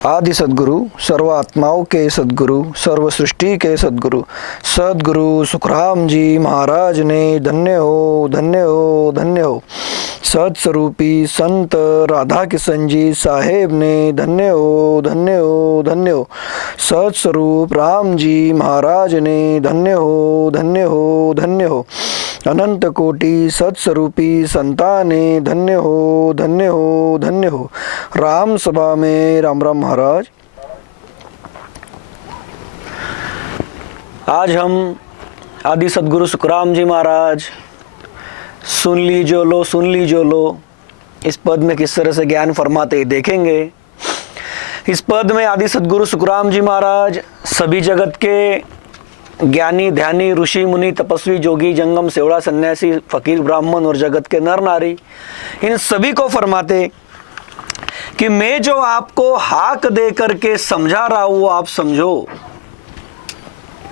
आदि सद्गुरु, सर्वात्माओं के सद्गुरु, सर्व सृष्टि के सद्गुरु, सद्गुरु सुखराम जी महाराज ने धन्य हो, धन्य हो, धन्य हो। सत्स्वरूपी संत राधा किशन जी साहेब ने धन्य हो, धन्य हो, धन्य हो। सत्स्वरूप राम जी महाराज ने धन्य हो, धन्य हो, धन्य हो। अनंत कोटि सत्स्वरूपी संताने धन्य हो, धन्य हो, धन्य हो। राम सभा में राम राम महाराज। आज हम आदि सद्गुरु सुखराम जी महाराज सुन लीजो लो, सुन लीजो लो, इस पद में किस तरह से ज्ञान फरमाते देखेंगे। इस पद में आदि सद्गुरु सुखराम जी महाराज सभी जगत के ज्ञानी ध्यानी ऋषि मुनि तपस्वी जोगी जंगम सेवड़ा सन्यासी फकीर ब्राह्मण और जगत के नर नारी इन सभी को फरमाते कि मैं जो आपको हाक दे करके समझा रहा हूं वो आप समझो,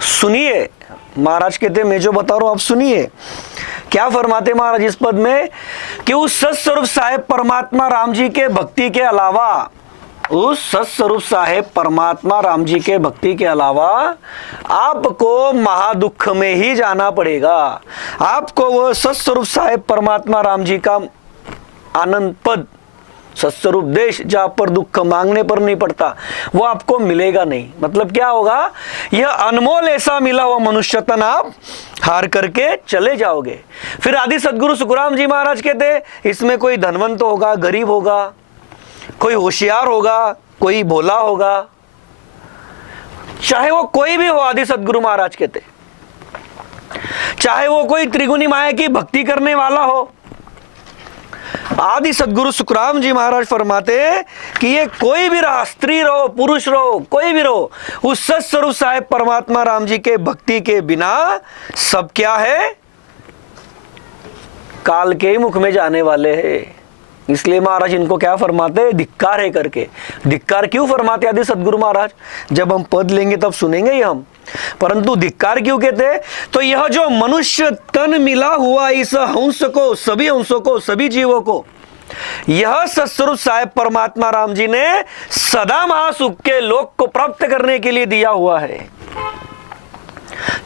सुनिए। महाराज कहते मैं जो बता रहा हूं आप सुनिए। क्या फरमाते महाराज इस पद में कि उस सत्स्वरूप साहेब परमात्मा राम जी के भक्ति के अलावा, उस सत्स्वरूप साहेब परमात्मा राम जी के भक्ति के अलावा आपको महादुख में ही जाना पड़ेगा। आपको वो सत्स्वरूप साहेब परमात्मा राम जी का आनंद पद, सत्स्वरूप देश जहां पर दुख मांगने पर नहीं पड़ता, वो आपको मिलेगा नहीं। मतलब क्या होगा, यह अनमोल ऐसा मिला हुआ मनुष्य तन आप हार करके चले जाओगे। फिर आदि सद्गुरु सुखराम जी महाराज कहते इसमें कोई धनवंत होगा, गरीब होगा, कोई होशियार होगा, कोई भोला होगा, चाहे वो कोई भी हो। आदि सद्गुरु महाराज कहते चाहे वो कोई त्रिगुणी माया की भक्ति करने वाला हो। आदि सद्गुरु सुखराम जी महाराज फरमाते कि ये कोई भी रहा, स्त्री रहो पुरुष रहो, कोई भी रहो, उस सत्स्वरूप साहेब परमात्मा राम जी के भक्ति के बिना सब क्या है, काल के ही मुख में जाने वाले हैं। इसलिए महाराज इनको क्या फरमाते हैं, धिक्कार है करके। धिक्कार क्यों फरमाते आदि सद्गुरु महाराज, जब हम पद लेंगे तब सुनेंगे ही हम, परंतु धिक्कार क्यों कहते हैं, तो यह जो मनुष्य तन मिला हुआ इस हंस को, सभी हंसों को, सभी जीवों को, यह सत्स्वरूप साहेब परमात्मा राम जी ने सदा महासुख के लोक को प्राप्त करने के लिए दिया हुआ है।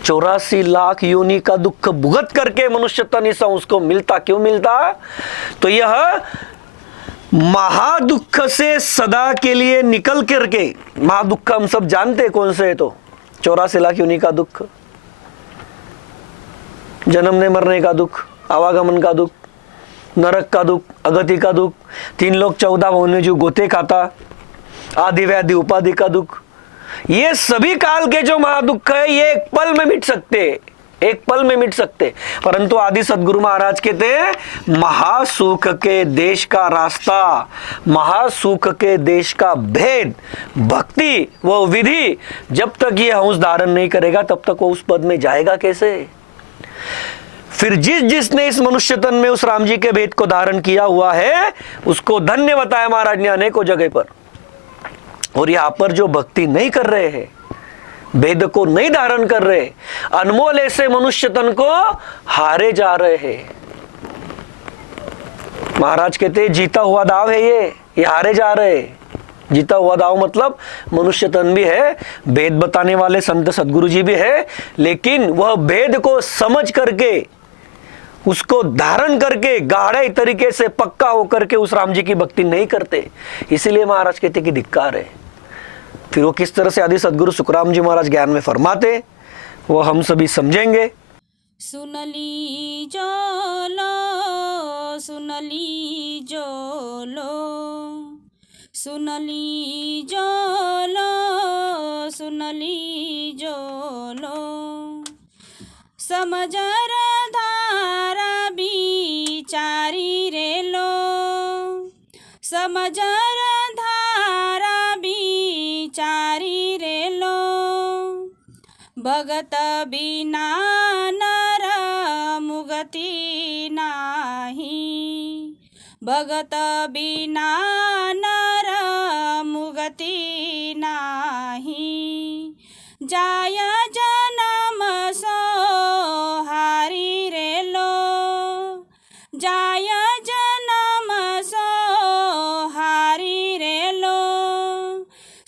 84 लाख योनि का दुख भुगत करके मनुष्य तन इस उसको मिलता, क्यों मिलता, तो यह महादुख से सदा के लिए निकल करके, महादुख हम सब जानते हैं कौन से है, तो 84 लाख योनि का दुख, जन्मने मरने का दुख, आवागमन का दुख, नरक का दुख, अगति का दुख, 3 लोक 14 भवन में जो गोते खाता, आदि व्याधि उपाधि का दुख, ये सभी काल के जो महादुख है ये एक पल में मिट सकते, एक पल में मिट सकते। परंतु आदि सद्गुरु महाराज कहते हैं महासुख के देश का रास्ता, महासुख के देश का भेद, भक्ति वो विधि, जब तक ये हंस धारण नहीं करेगा तब तक वो उस पद में जाएगा कैसे। फिर जिसने इस मनुष्य तन में उस राम जी के भेद को धारण किया हुआ है उसको धन्य बताया महाराज ने अनेकों जगह पर। और यहां पर जो भक्ति नहीं कर रहे हैं, भेद को नहीं धारण कर रहे, अनमोल ऐसे मनुष्य तन को हारे जा रहे हैं। महाराज कहते हैं जीता हुआ दाव है ये हारे जा रहे हैं। जीता हुआ दाव मतलब मनुष्य तन भी है, भेद बताने वाले संत सद्गुरु जी भी है, लेकिन वह भेद को समझ करके, उसको धारण करके गाढ़े तरीके से पक्का होकर के उस राम जी की भक्ति नहीं करते। इसीलिए महाराज कहते कि धिक्कार है। फिर वो किस तरह से आदि सद्गुरु सुखराम जी महाराज ज्ञान में फरमाते वो हम सभी समझेंगे। सुनली जो लो, सुनली जो लो, सुनली जो लो, सुनली जो लो, समझर धारा बिचारी रे लो, समझर धारा बिचारी रे लो, भगत बिना नर मुगति नाही, भगत बिना नर मुगति नाही, जाय जन्म सो हारी रे लो, जाय जन्म सो हारी रे लो,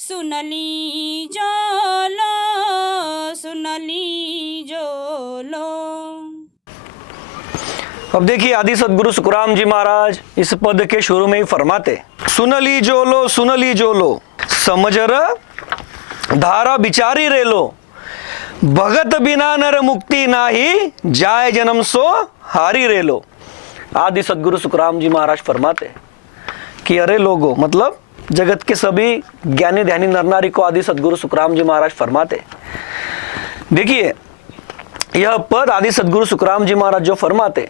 सुनली जो लो, सुनली जो लो। अब देखिए आदि सदगुरु सुखराम जी महाराज इस पद के शुरू में ही फरमाते, सुन ली जो लो, सुन ली जो लो, समझ र धारा बिचारी रे लो, भगत बिना नर मुक्ति नाही, जाय जन्म सो हारी रे लो। आदि सदगुरु सुखराम जी महाराज फरमाते कि अरे लोगों, मतलब जगत के सभी ज्ञानी ध्यानी नर नारी को आदि सदगुरु सुखराम जी महाराज फरमाते। देखिए यह पद आदि सदगुरु सुखराम जी महाराज जो फरमाते,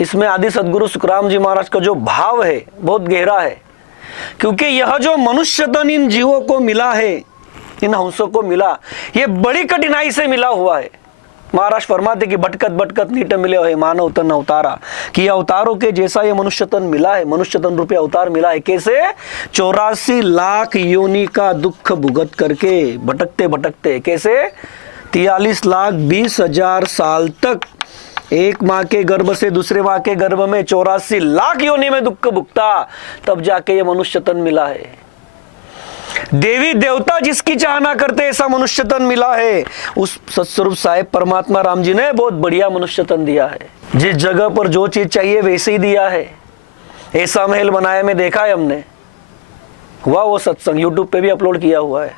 इसमें आदि सदगुरु सुखराम जी महाराज का जो भाव है बहुत गहरा है, क्योंकि यह जो मनुष्य तन इन जीवों को मिला है, इन हंसों को मिला, ये बड़ी कठिनाई से मिला हुआ है। महाराज फरमाते कि भटकत भटकत नीट मिले है मानव तन अवतारा, कि ये अवतारों के जैसा ये मनुष्य तन मिला है, मनुष्य तन रूपी अवतार मिला है। कैसे? 84 लाख योनि का दुख भुगत करके, भटकते भटकते। कैसे? 43,20,000 साल तक एक माँ के गर्भ से दूसरे माँ के गर्भ में 84 लाख योनि में दुख भुगता, तब जाके ये मनुष्य तन मिला है। देवी देवता जिसकी चाहना करते ऐसा मनुष्य तन मिला है। उस सत्स्वरूप साहेब परमात्मा राम जी ने बहुत बढ़िया मनुष्य तन दिया है। जिस जगह पर जो चीज चाहिए वैसे ही दिया है। ऐसा महल बनाया में देखा है हमने, हुआ वो सत्संग यूट्यूब पे भी अपलोड किया हुआ है,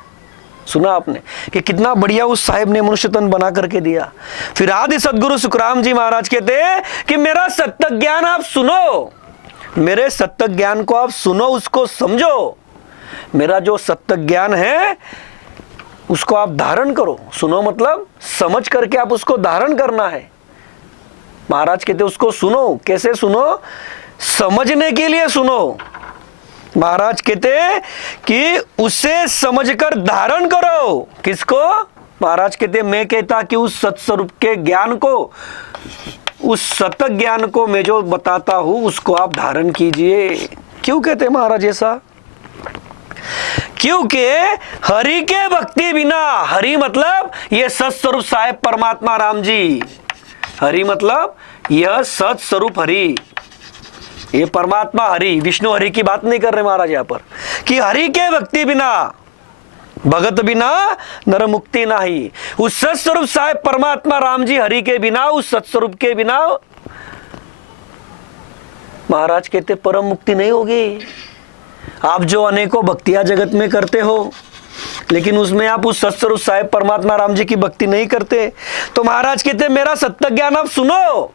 सुना आपने कि कितना बढ़िया उस साहिब ने मनुष्य तन बना करके दिया। फिर आदि सदगुरु सुखराम जी महाराज कहते हैं कि मेरा सत्य ज्ञान आप सुनो, मेरे सत्य ज्ञान को आप सुनो, उसको समझो। मेरा जो सत्य ज्ञान है उसको आप धारण करो। सुनो मतलब समझ करके आप उसको धारण करना है। महाराज कहते उसको सुनो। कैसे सुनो? समझने के लिए सुनो। महाराज कहते कि उसे समझकर धारण करो। किसको? महाराज कहते मैं कहता कि उस सत्स्वरूप के ज्ञान को, उस सत्य ज्ञान को मैं जो बताता हूं उसको आप धारण कीजिए। क्यों कहते महाराज ऐसा? क्योंकि हरि के भक्ति बिना, हरि मतलब ये सत्स्वरूप साहेब परमात्मा राम जी, हरि मतलब यह सत्स्वरूप हरि, ये परमात्मा हरि, विष्णु हरि की बात नहीं कर रहे महाराज यहाँ पर, कि हरि के भक्ति बिना, भगत बिना नर मुक्ति नाही। उस सत्स्वरूप साहेब परमात्मा राम जी हरि के बिना, उस सत्स्वरूप के बिना महाराज कहते परम मुक्ति नहीं होगी। आप जो अनेकों भक्तियां जगत में करते हो, लेकिन उसमें आप उस सत्स्वरूप साहेब परमात्मा राम जी की भक्ति नहीं करते, तो महाराज कहते मेरा सत्य ज्ञान आप सुनो,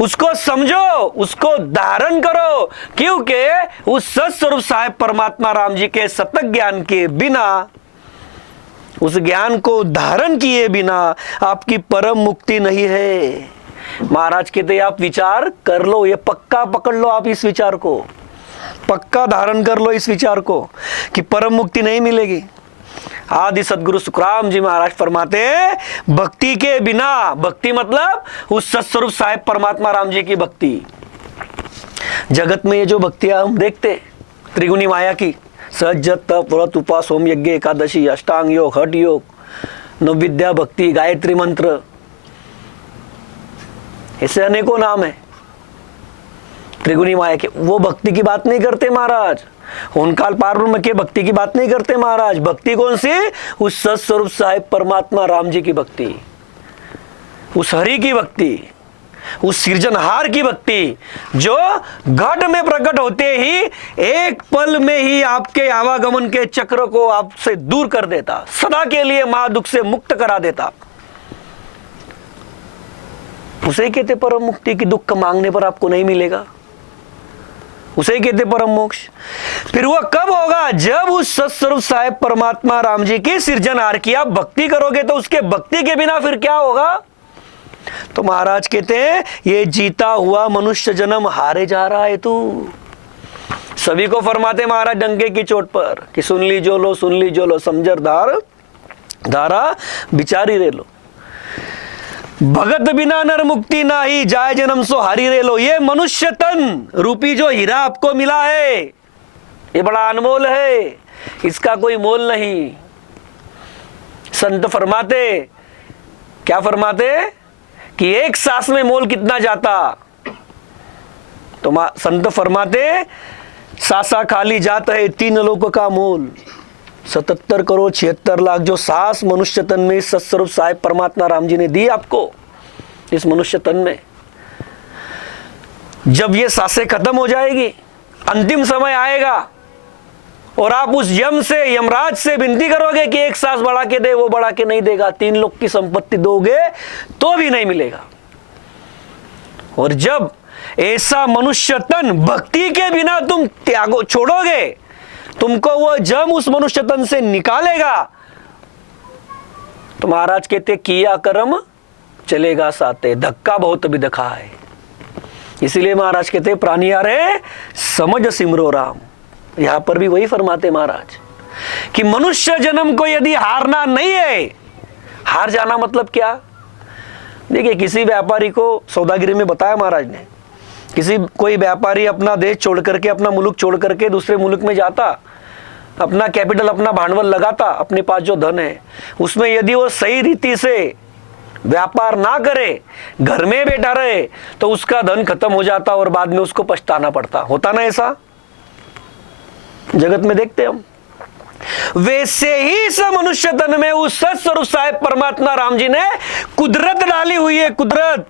उसको समझो, उसको धारण करो। क्योंकि उस सत्स्वरूप साहेब परमात्मा राम जी के सत्य ज्ञान के बिना, उस ज्ञान को धारण किए बिना आपकी परम मुक्ति नहीं है। महाराज कहते आप विचार कर लो, ये पक्का पकड़ लो, आप इस विचार को पक्का धारण कर लो, इस विचार को कि परम मुक्ति नहीं मिलेगी। आदि सदगुरु सुखराम जी महाराज फरमाते हैं भक्ति के बिना, भक्ति मतलब उस सत्स्वरूप साहेब परमात्मा राम जी की भक्ति। जगत में ये जो भक्तियां हम देखते त्रिगुणी माया की, सहज तप व्रत उपास होम यज्ञ एकादशी अष्टांग योग हठ योग नवविद्या भक्ति गायत्री मंत्र, ऐसे अनेकों नाम है त्रिगुणी माया के। वो भक्ति की बात नहीं करते महाराज, होनकाल पारब्रह्म के भक्ति की बात नहीं करते महाराज। भक्ति कौन सी? उस सत्स्वरूप साहिब परमात्मा राम जी की भक्ति, उस हरि की भक्ति, उस सृजनहार की भक्ति, जो घट में प्रकट होते ही एक पल में ही आपके आवागमन के चक्र को आपसे दूर कर देता, सदा के लिए महादुख से मुक्त करा देता। उसे ही कहते परम मुक्ति की दुख मांगने पर आपको नहीं मिलेगा, उसे ही कहते परम मोक्ष। फिर वह कब होगा? जब उस सत्स्वरूप साहेब परमात्मा राम जी की सृजनहार की आप भक्ति करोगे। तो उसके भक्ति के बिना फिर क्या होगा? तो महाराज कहते हैं ये जीता हुआ मनुष्य जन्म हारे जा रहा है तू। सभी को फरमाते महाराज डंके की चोट पर कि सुन ली जो लो, सुन ली जो लो, समझर धारा बिचारी रे लो, भगत बिना नर मुक्ति नाही, जाय जन्म सो हारी रे लो। ये मनुष्य तन रूपी जो हीरा आपको मिला है, ये बड़ा अनमोल है, इसका कोई मोल नहीं। संत फरमाते, क्या फरमाते कि एक सांस में मोल कितना जाता? तो संत फरमाते सासा खाली जाता है 3 लोक का मोल। 77 करोड़ 76 लाख जो सांस मनुष्य तन में इस सत्स्वरूप साहेब परमात्मा राम जी ने दी आपको इस मनुष्य तन में, जब ये सांसें खत्म हो जाएगी, अंतिम समय आएगा और आप उस यम से, यमराज से विनती करोगे कि एक सांस बढ़ा के दे, वो बढ़ा के नहीं देगा। 3 लोक की संपत्ति दोगे तो भी नहीं मिलेगा। और जब ऐसा मनुष्य तन भक्ति के बिना तुम त्यागो छोड़ोगे, तुमको वो जम उस मनुष्य तन से निकालेगा, तो महाराज कहते किया कर्म चलेगा साथे, धक्का बहुत भी दिखा है। इसीलिए महाराज कहते प्राणी आ रहे समझ सिमरो राम। यहां पर भी वही फरमाते महाराज कि मनुष्य जन्म को यदि हारना नहीं है, हार जाना मतलब क्या? देखिए, किसी व्यापारी को सौदागिरी में बताया महाराज ने, कोई व्यापारी अपना देश छोड़ करके, अपना मुल्क छोड़ करके दूसरे मुल्क में जाता, अपना कैपिटल, अपना भांडवल लगाता, अपने पास जो धन है उसमें यदि वो सही रीति से व्यापार ना करे, घर में बैठा रहे, तो उसका धन खत्म हो जाता और बाद में उसको पछताना पड़ता। होता ना ऐसा, जगत में देखते हम। वैसे ही इस मनुष्य तन में उस सत्स्वरूप साहेब परमात्मा राम जी ने कुदरत डाली हुई है। कुदरत,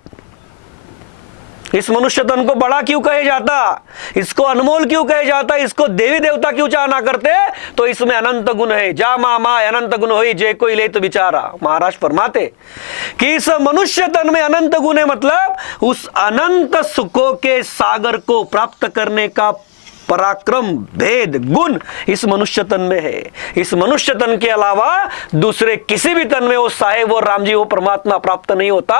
इस मनुष्य तन को बड़ा क्यों कहे जाता, इसको अनमोल क्यों कहे जाता, इसको देवी देवता क्यों चाहना करते? तो इसमें अनंत गुण है। जा मामा अनंत गुण होई जे कोई ले तो बिचारा। महाराज फरमाते कि इस मनुष्य तन में अनंत गुण है, मतलब उस अनंत सुखों के सागर को प्राप्त करने का पराक्रम, भेद, गुण इस मनुष्य तन में है। इस मनुष्य तन के अलावा दूसरे किसी भी तन में वो साहेब और राम जी, वो परमात्मा प्राप्त नहीं होता।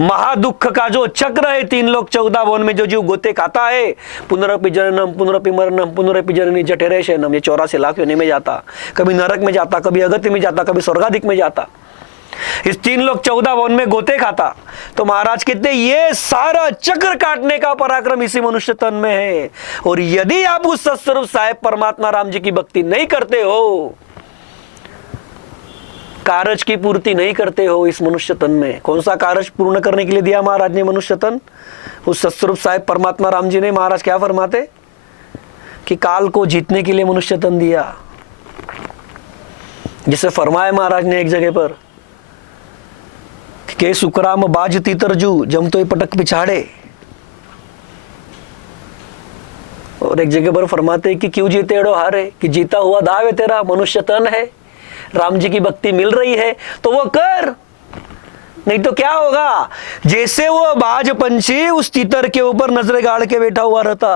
महादुख का जो चक्र है, 3 लोक 14 भुवन में जो जीव गोते खाता है, पुनरपि जननम पुनरपि मरणम पुनरपि जननी जठरे शयनम, ये 84 लाख योनि में जाता, कभी नरक में जाता, कभी अगत्य में जाता, कभी स्वर्गाधिक में जाता, इस 3 लोक 14 भुवन में गोते खाता। तो महाराज कहते ये सारा चक्र काटने का पराक्रम इसी मनुष्य तन में है। और यदि आप उस सत्स्वरूप साहेब परमात्मा राम जी की भक्ति नहीं करते हो, कारज की पूर्ति नहीं करते हो इस मनुष्य तन में, कौन सा कारज पूर्ण करने के लिए दिया महाराज ने मनुष्य तन? उस सत्स्वरूप साहेब परमात्मा राम जी ने, महाराज क्या फरमाते कि काल को जीतने के लिए मनुष्य तन दिया। जिसे फरमाया महाराज ने एक जगह पर के सुकराम बाज तीतरजू जम तो पटक पिछाड़े, और एक जगह पर फरमाते कि क्यों जीते एड़ो हारे, कि जीता हुआ दाव है तेरा, मनुष्य तन है, राम जी की भक्ति मिल रही है तो वो कर, नहीं तो क्या होगा। जैसे वो बाज पंछी उस तीतर के ऊपर नजरें गाड़ के बैठा हुआ रहता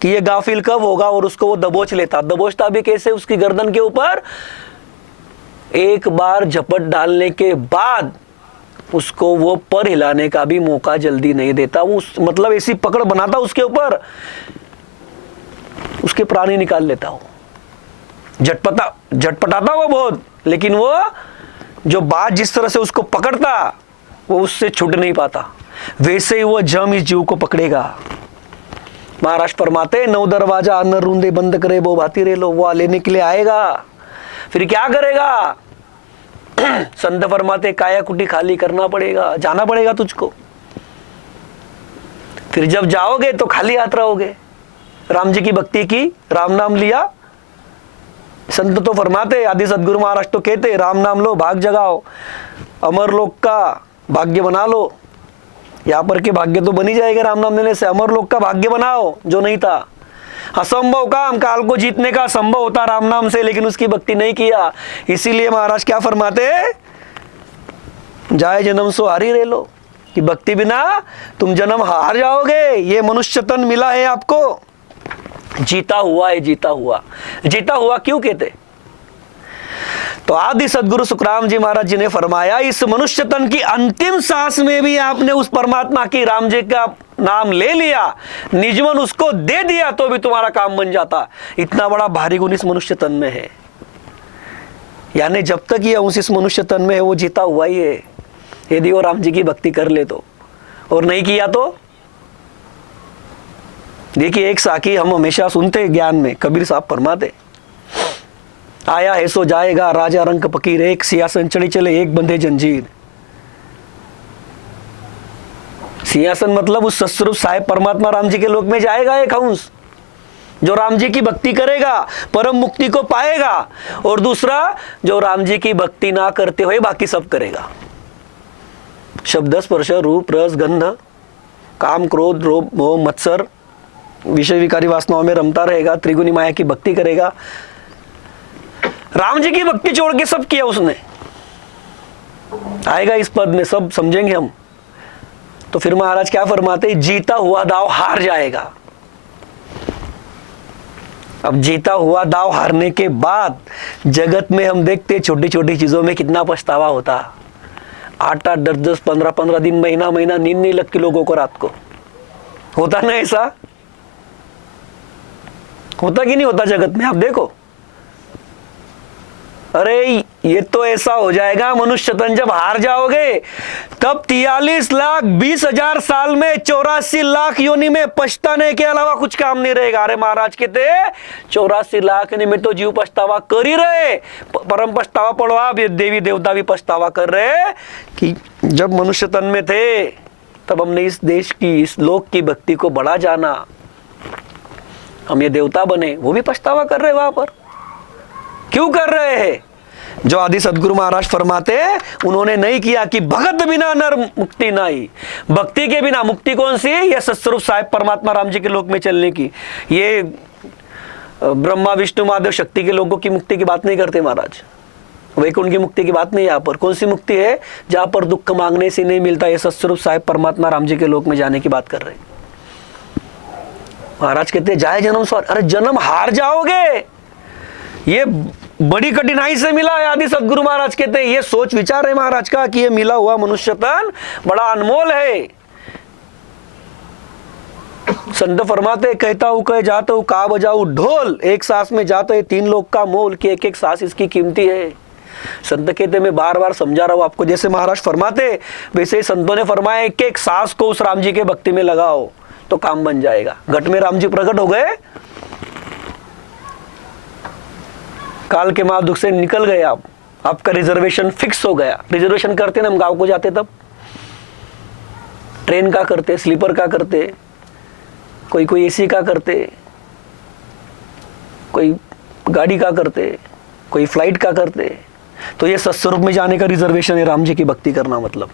कि ये गाफिल कब होगा, और उसको वो दबोच लेता। दबोचता भी कैसे? उसकी गर्दन के ऊपर एक बार झपट डालने के बाद उसको वो पर हिलाने का भी मौका जल्दी नहीं देता। वो मतलब ऐसी पकड़ बनाता उसके ऊपर, उसके प्राणी निकाल लेता हो। झटपटाता वो बहुत, लेकिन वो जो बात जिस तरह से उसको पकड़ता वो उससे छूट नहीं पाता। वैसे ही वो जम इस जीव को पकड़ेगा। महाराज फरमाते 9 दरवाजा अन्न रूंदे बंद करे वो भाती रे लो, वो लेने के लिए आएगा, फिर क्या करेगा? संत फरमाते काया कुटी खाली करना पड़ेगा, जाना पड़ेगा तुझको। फिर जब जाओगे तो खाली हाथ रहोगे। राम जी की भक्ति की, राम नाम लिया, संत तो फरमाते, आदि सदगुरु महाराज तो कहते राम नाम लो भाग जगाओ, अमर लोक का भाग्य बना लो। यहाँ पर के भाग्य तो बनी जाएगा राम नाम लेने से, अमर लोक का भाग्य बनाओ जो नहीं था। असंभव काम काल को जीतने का संभव होता राम नाम से, लेकिन उसकी भक्ति नहीं किया। इसीलिए महाराज क्या फरमाते, जाए जन्म सो हारी रे लो, कि भक्ति बिना तुम जन्म हार जाओगे। ये मनुष्य तन मिला है आपको, जीता हुआ है। जीता हुआ, जीता हुआ क्यों कहते? तो आदि सदगुरु सुखराम जी महाराज जी ने फरमाया, इस मनुष्य तन की अंतिम सांस में भी आपने उस परमात्मा की, राम जी का नाम ले लिया, निजमन उसको दे दिया, तो भी तुम्हारा काम बन जाता। इतना बड़ा भारी गुण इस मनुष्य तन में है। यानी जब तक ये अंश इस मनुष्य तन में है वो जीता हुआ ही है, यदि वो राम जी की भक्ति कर ले तो। और नहीं किया तो देखिए, एक साखी हम हमेशा सुनते ज्ञान में, कबीर साहब फरमाते, आया है सो जाएगा राजा रंग फकीर, एक सिंहासन चढ़ी चले एक बंधे जंजीर। सिंहासन मतलब उस सत्स्वरूप साहेब परमात्मा राम जी के लोक में जाएगा एक अंश, जो राम जी की भक्ति करेगा परम मुक्ति को पाएगा, और दूसरा जो राम जी की भक्ति ना करते हुए बाकी सब करेगा। शब्द स्पर्श रूप रस गंध काम क्रोध लोभ मोह मत्सर विषय विकारी वासनाओं में रमता रहेगा, त्रिगुणी माया की भक्ति करेगा। राम जी की भक्ति छोड़ के सब किया उसने, आएगा इस पद में, सब समझेंगे हम। तो फिर महाराज क्या फरमाते, जीता हुआ दाव हार जाएगा। अब जीता हुआ दाव हारने के बाद जगत में हम देखते छोटी छोटी चीजों में कितना पछतावा होता। 8-8 10-10 15-15 दिन महीना महीना नींद नहीं लगती लोगों को रात को, होता ना ऐसा? होता कि नहीं होता जगत में? आप देखो, अरे ये तो ऐसा हो जाएगा मनुष्य तन जब हार जाओगे तब 43,20,000 साल में 84 लाख योनि में पछताने के अलावा कुछ काम नहीं रहेगा। अरे महाराज कहते 84 लाख में तो जीव पछतावा कर ही रहे, परम पछतावा पढ़ो आप, देवी देवता भी पछतावा कर रहे कि जब मनुष्य तन में थे तब हमने इस देश की इस लोक की भक्ति को बढ़ा जाना, हम ये देवता बने। वो भी पछतावा कर रहे वहां पर। क्यों कर रहे हैं? जो आदि सदगुरु महाराज फरमाते उन्होंने नहीं किया कि भगत बिना नर मुक्ति नहीं। भक्ति के बिना मुक्ति कौन सी? यह सत्स्वरूप साहिब परमात्मा राम जी के लोक में चलने की। ये ब्रह्मा विष्णु महादेव शक्ति के लोगों की मुक्ति की बात नहीं करते महाराज, वैकुंठ की मुक्ति की बात नहीं। यहाँ पर कौन सी मुक्ति है? जहां पर दुख मांगने से नहीं मिलता, ये सत्स्वरूप साहिब परमात्मा राम जी के लोक में जाने की बात कर रहे हैं। महाराज कहते जाए जन्म स्वर, अरे जन्म हार जाओगे, ये बड़ी कठिनाई से मिला है। आदि सदगुरु महाराज कहते हैं ये सोच विचार है महाराज का कि ये मिला हुआ मनुष्य तन बड़ा अनमोल है। संत फरमाते कहता हूं कह जाता हूं का बजाऊ ढोल, एक सांस में जाता है 3 लोग का मोल, कि एक एक सांस इसकी कीमती है। संत कहते मैं बार बार समझा रहा हूं आपको, जैसे महाराज फरमाते वैसे ही संतों ने फरमाया एक एक सांस को उस राम जी के भक्ति में लगाओ तो काम बन जाएगा। घट में राम जी प्रकट हो गए, काल के महादुख से निकल गए आप, आपका रिजर्वेशन फिक्स हो गया। रिजर्वेशन करते ना हम गांव को जाते तब, ट्रेन का करते, स्लीपर का करते, कोई एसी का करते, कोई गाड़ी का करते, कोई फ्लाइट का करते। तो ये सत्स्वरूप में जाने का रिजर्वेशन है राम जी की भक्ति करना, मतलब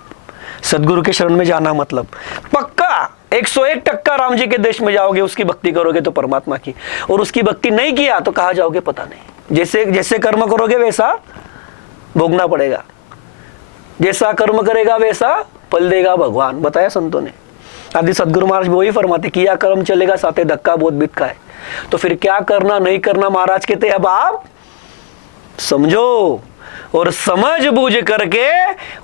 सदगुरु के शरण में जाना, मतलब पक्का 101% राम जी के देश में जाओगे, उसकी भक्ति करोगे तो परमात्मा की, और उसकी भक्ति नहीं किया तो कहाँ जाओगे पता नहीं। जैसे जैसे कर्म करोगे वैसा भोगना पड़ेगा, जैसा कर्म करेगा वैसा फल देगा भगवान, बताया संतों ने। आदि सदगुरु महाराज वही फरमाते किया कर्म चलेगा साथे धक्का बहुत बीत का है। तो फिर क्या करना नहीं करना महाराज कहते अब आप समझो और समझ बूझ करके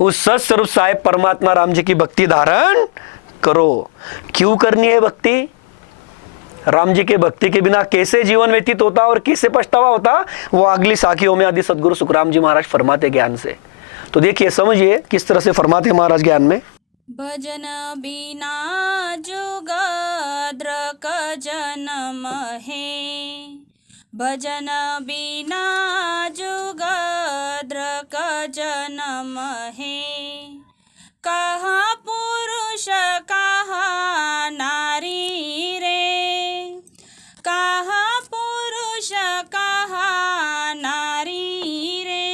उस सत्स्वरूप साहिब परमात्मा राम जी की भक्ति धारण करो। क्यों करनी है भक्ति? राम जी के भक्ति के बिना कैसे जीवन व्यतीत होता और कैसे पछतावा होता, वो अगली साखियों में आदि सदगुरु सुखराम जी महाराज फरमाते ज्ञान से। तो देखिए समझिए किस तरह से फरमाते महाराज ज्ञान में। भजन बिना जुगद्र का जन्म है, भजन बिना जुगद्र का जन्म है। कहाँ पुरुष कहाँ नारी रे, कहाँ पुरुष कहाँ नारी रे।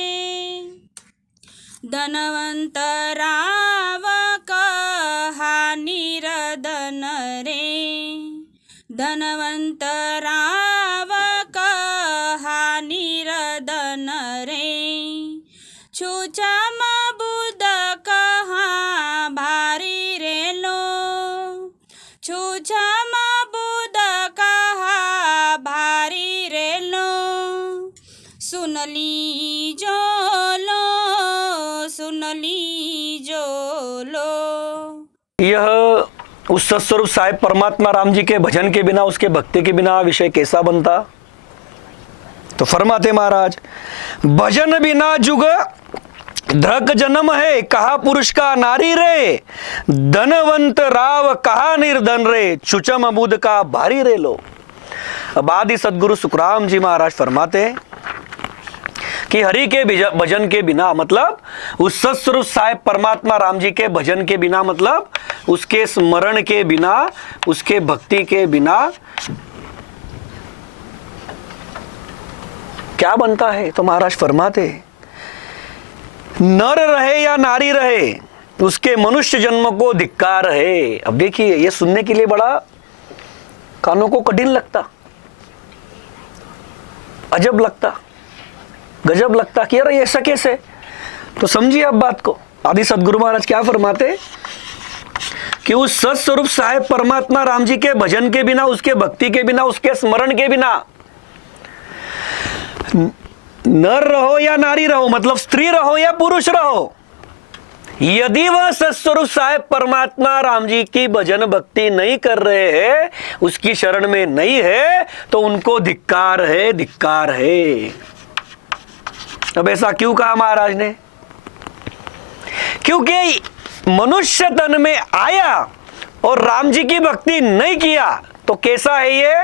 धनवंत राव कहाँ निरधन रे, धनवंत राव कहाँ निरधन रे। छुचम बुध कहाँ भारी रे लो, छुचम बुध कहाँ भारी रे लो। सुन लीजो लो, सुन लीजो लो। यह उस सत्स्वरूप साहिब परमात्मा राम जी के भजन के बिना, उसके भक्ति के बिना विषय कैसा बनता? तो फरमाते महाराज भजन बिना जुग ध्रक जन्म है, कहा पुरुष का नारी रे। धनवंत राव कहा निर्धन रे, चुचम बुध का भारी रे लो। अब आदि सदगुरु सुखराम जी महाराज फरमाते कि हरि के भजन के बिना, मतलब उस सत्स्वरूप साहिब परमात्मा राम जी के भजन के बिना, मतलब उसके स्मरण के बिना, उसके भक्ति के बिना क्या बनता है? तो महाराज फरमाते, नर रहे या नारी रहे, उसके मनुष्य जन्म को धिक्कार है। अब देखिए, ये सुनने के लिए बड़ा कानों को कठिन लगता, अजब लगता, गजब लगता कि यार ऐसा कैसे। तो समझिए अब बात को। आदि सदगुरु महाराज क्या फरमाते कि उस सत्स्वरूप साहेब परमात्मा राम जी के भजन के बिना, उसके भक्ति के बिना, उसके स्मरण के बिना, नर रहो या नारी रहो, मतलब स्त्री रहो या पुरुष रहो, यदि वह सत्स्वरूप साहेब परमात्मा राम जी की भजन भक्ति नहीं कर रहे हैं, उसकी शरण में नहीं है, तो उनको धिक्कार है, धिक्कार है। अब ऐसा क्यों कहा महाराज ने? क्योंकि मनुष्य तन में आया और राम जी की भक्ति नहीं किया तो कैसा है ये?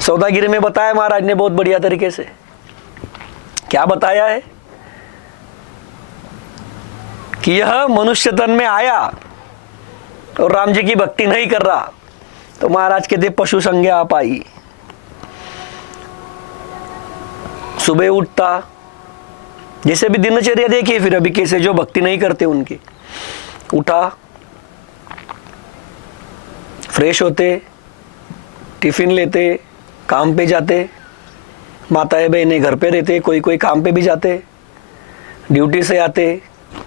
सौदागिरी में बताया महाराज ने बहुत बढ़िया तरीके से। क्या बताया है कि यह मनुष्य तन में आया और राम जी की भक्ति नहीं कर रहा, तो महाराज कहते पशु संज्ञा आप आई। सुबह उठता, जैसे भी दिनचर्या देखिए, फिर अभी कैसे जो भक्ति नहीं करते उनकी, उठा, फ्रेश होते, टिफिन लेते, काम पे जाते, माताएं बहनें घर पे रहते, कोई कोई काम पे भी जाते, ड्यूटी से आते,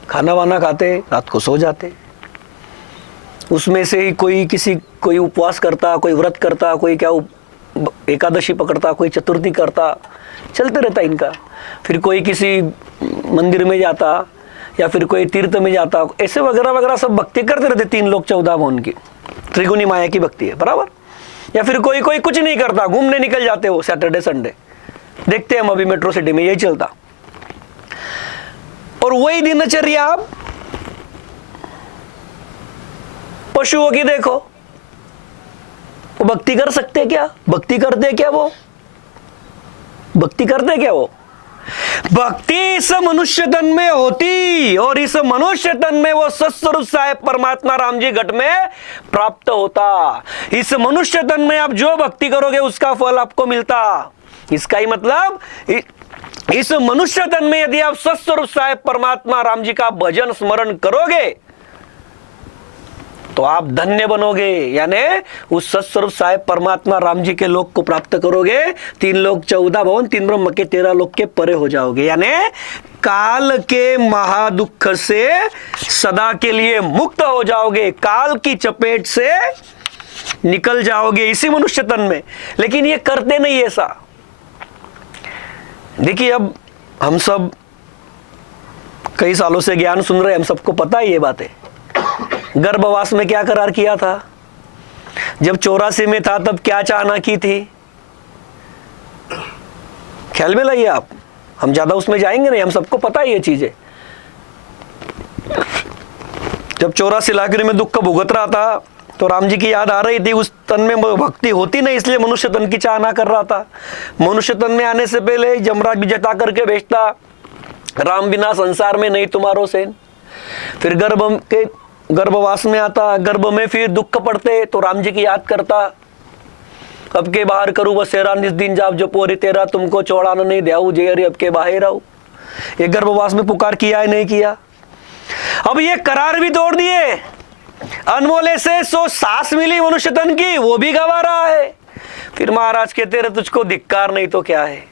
खाना वाना खाते, रात को सो जाते। उसमें से ही कोई उपवास करता, कोई व्रत करता, कोई क्या एकादशी पकड़ता, कोई चतुर्थी करता, चलते रहता इनका। फिर कोई किसी मंदिर में जाता या फिर कोई तीर्थ में जाता, ऐसे वगैरह वगैरह सब भक्ति करते रहते। 3 लोक 14 भवन की त्रिगुणी माया की भक्ति है, बराबर। या फिर कोई कोई कुछ नहीं करता, घूमने निकल जाते हो सैटरडे संडे। देखते हैं हम अभी मेट्रो सिटी में यही चलता। और वही दिनचर्या आप पशुओं की देखो, वो भक्ति कर सकते क्या? भक्ति करते क्या वो? भक्ति करते क्या वो? भक्ति इस मनुष्य तन में होती और इस मनुष्य तन में वो सत्स्वरूप साहेब परमात्मा राम जी घट में प्राप्त होता। इस मनुष्य तन में आप जो भक्ति करोगे उसका फल आपको मिलता। इसका ही मतलब इस मनुष्य तन में यदि आप सत्स्वरूप साहेब परमात्मा राम जी का भजन स्मरण करोगे तो आप धन्य बनोगे, यानी उस सत्स्वरूप साहेब परमात्मा राम जी के लोक को प्राप्त करोगे। 3 लोक 14 भवन, 3 ब्रह्म के 13 लोक के परे हो जाओगे, यानी काल के महादुख से सदा के लिए मुक्त हो जाओगे, काल की चपेट से निकल जाओगे इसी मनुष्य तन में। लेकिन ये करते नहीं ऐसा। देखिए, अब हम सब कई सालों से ज्ञान सुन रहे हैं, हम सबको पता है ये बातें। गर्भवास में क्या करार किया था? जब 84 में था तब क्या चाहना की थी? ख्याल में लाइए आप, हम ज्यादा उसमें जाएंगे नहीं, हम सबको पता है ये चीजें। जब 84 लाख में दुख का भुगत रहा था तो राम जी की याद आ रही थी, उस तन में भक्ति होती नहीं, इसलिए मनुष्य तन की चाहना कर रहा था। मनुष्य तन में आने से पहले जमराज भी जता करके भेजता, राम बिना संसार में नहीं तुम्हारो सेन। फिर गर्भवास में आता, गर्भ में फिर दुख पड़ते तो राम जी की याद करता, अब के बाहर करूँ बसेरा निस दिन जाप जो पोरी तेरा, तुमको चौड़ाना नहीं देऊ जे अरे अब के बाहर आओ। ये गर्भवास में पुकार किया है नहीं किया? अब ये करार भी तोड़ दिए, अनमोले से 100 सांस मिली मनुष्य तन की, वो भी गवा रहा है। फिर महाराज कहते रहे तुझको धिक्कार नहीं तो क्या है?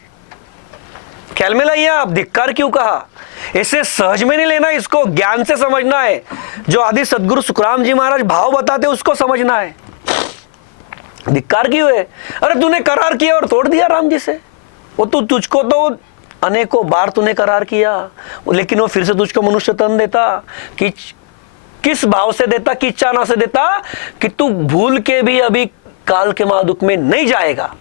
ख्याल में लाइए आप, धिक्कार क्यों कहा? ऐसे सहज में नहीं लेना, इसको ज्ञान से समझना है। जो आदि सदगुरु सुखराम जी महाराज भाव बताते उसको समझना है। धिक्कार क्यों है? अरे तूने करार किया और तोड़ दिया राम जी से। वो तुझको तो अनेकों बार तूने करार किया, लेकिन वो फिर से तुझको मनुष्य तन देता। किस भाव से देता, किस चाहना से देता कि तू भूल के भी अभी काल के महादुख में नहीं जाएगा,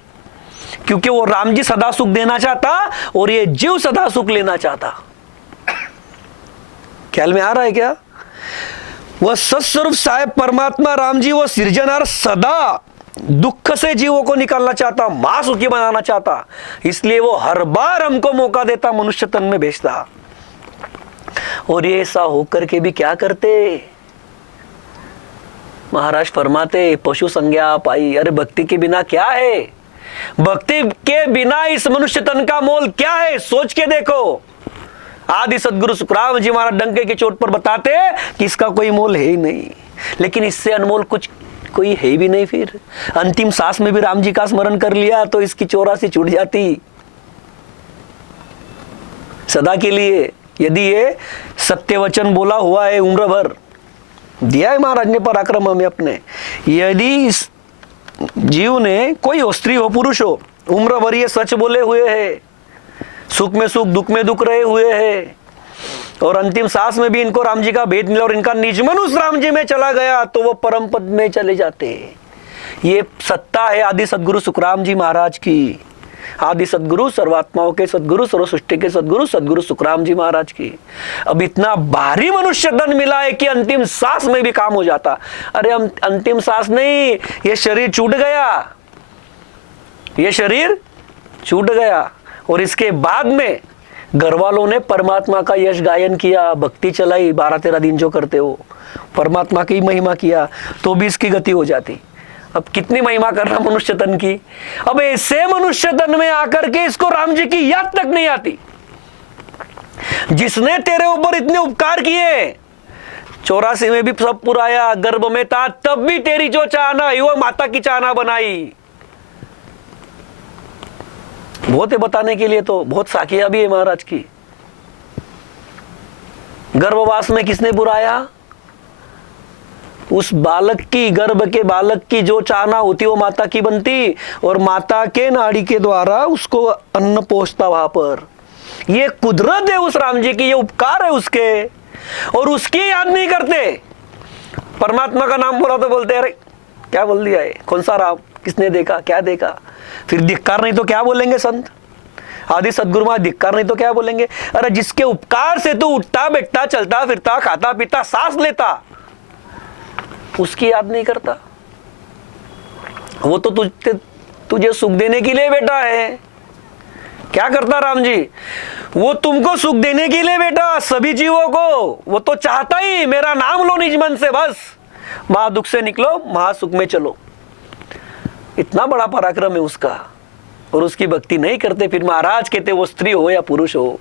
क्योंकि वो राम जी सदा सुख देना चाहता और ये जीव सदा सुख लेना चाहता। ख्याल में आ रहा है क्या? वह सत्स्वरूप साहेब परमात्मा राम जी वो सृजनहार सदा दुख से जीवों को निकालना चाहता, मां सुखी बनाना चाहता, इसलिए वो हर बार हमको मौका देता, मनुष्य तन में भेजता। और ये ऐसा होकर के भी क्या करते? महाराज फरमाते पशु संज्ञा पाई। अरे भक्ति के बिना क्या है? भक्ति के बिना इस मनुष्य तन का मोल क्या है, सोच के देखो। आदि सदगुरु सुखराम जी महाराज डंके की चोट पर बताते कि इसका कोई मोल है ही नहीं, लेकिन इससे अनमोल कुछ कोई है भी नहीं। फिर अंतिम सांस में भी राम जी का स्मरण कर लिया तो इसकी 84 छूट जाती सदा के लिए। यदि ये सत्य वचन बोला हुआ है, उम्र भर दिया है महाराज ने पराक्रम हमें अपने, यदि इस जीव ने, कोई हो स्त्री हो पुरुष हो, उम्र भर ये सच बोले हुए है, सुख में सुख दुख में दुख रहे हुए है, और अंतिम सांस में भी इनको राम जी का भेद मिला और इनका निजमन उस राम जी में चला गया, तो वो परम पद में चले जाते। ये सत्ता है आदि सदगुरु सुखराम जी महाराज की, आदि सदगुरु, सर्वात्माओं के सदगुरु, सर्व सृष्टि के सदगुरु, सदगुरु सुखराम जी महाराज की। अब इतना भारी मनुष्य धन मिला है कि अंतिम सांस में भी काम हो जाता। अरे हम अंतिम सांस नहीं, ये शरीर छूट गया, ये शरीर छूट गया, और इसके बाद में घर वालों ने परमात्मा का यश गायन किया, भक्ति चलाई, 12-13 दिन जो करते हो, परमात्मा की महिमा किया, तो भी इसकी गति हो जाती। अब कितनी महिमा करना मनुष्य तन की। अब ऐसे मनुष्य तन में आकर के इसको राम जी की याद तक नहीं आती। जिसने तेरे ऊपर इतने उपकार किए, 84 में भी सब पुराया, गर्भ में था तब भी तेरी जो चाहना वो माता की चाहना बनाई। बहुत है बताने के लिए, तो बहुत साखियां भी है महाराज की। गर्भवास में किसने बुराया? उस बालक की, गर्भ के बालक की जो चाहना होती वो माता की बनती, और माता के नाड़ी के द्वारा उसको अन्न पहुंचता वहां पर। ये कुदरत है उस राम जी की, ये उपकार है उसके, और उसकी याद नहीं करते। परमात्मा का नाम बोला तो बोलते अरे क्या बोल दिया है, कौन सा राम, किसने देखा, क्या देखा। फिर धिक्कार नहीं तो क्या बोलेंगे संत आदि सदगुरु महाराज, धिक्कार नहीं तो क्या बोलेंगे। अरे जिसके उपकार से तू उठता बैठता चलता फिरता खाता पीता सांस लेता, उसकी याद नहीं करता। वो तो तुझे सुख देने के लिए बैठा है। क्या करता राम जी? वो तुमको सुख देने के लिए बैठा, सभी जीवों को। वो तो चाहता ही मेरा नाम लो निज मन से, बस महा दुख से निकलो, महासुख में चलो। इतना बड़ा पराक्रम है उसका, और उसकी भक्ति नहीं करते। फिर महाराज कहते वो स्त्री हो या पुरुष हो,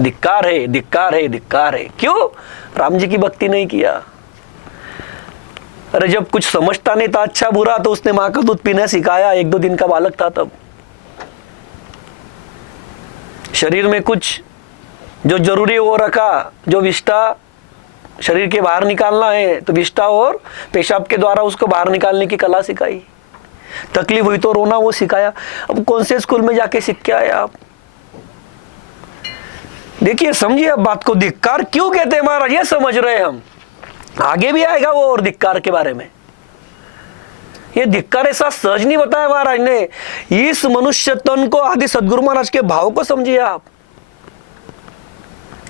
धिक्कार है, धिक्कार है, धिक्कार है। क्यों? राम जी की भक्ति नहीं किया। अरे जब कुछ समझता नहीं था अच्छा बुरा, तो उसने मां का दूध पीना सिखाया, 1-2 दिन का बालक था तब। शरीर में कुछ जो जरूरी वो रखा, जो विष्ठा शरीर के बाहर निकालना है, तो विष्ठा और पेशाब के द्वारा उसको बाहर निकालने की कला सिखाई। तकलीफ हुई तो रोना वो सिखाया। अब कौन से स्कूल में जाके सीख के आए आप? देखिए समझिए अब बात को, धिक्कार क्यों कहते हैं महाराज, ये समझ रहे हैं हम। आगे भी आएगा वो और धिक्कार के बारे में। ये धिक्कार ऐसा सहज नहीं बताया महाराज ने। इस मनुष्य तन को, आदि सदगुरु महाराज के भाव को समझिए आप,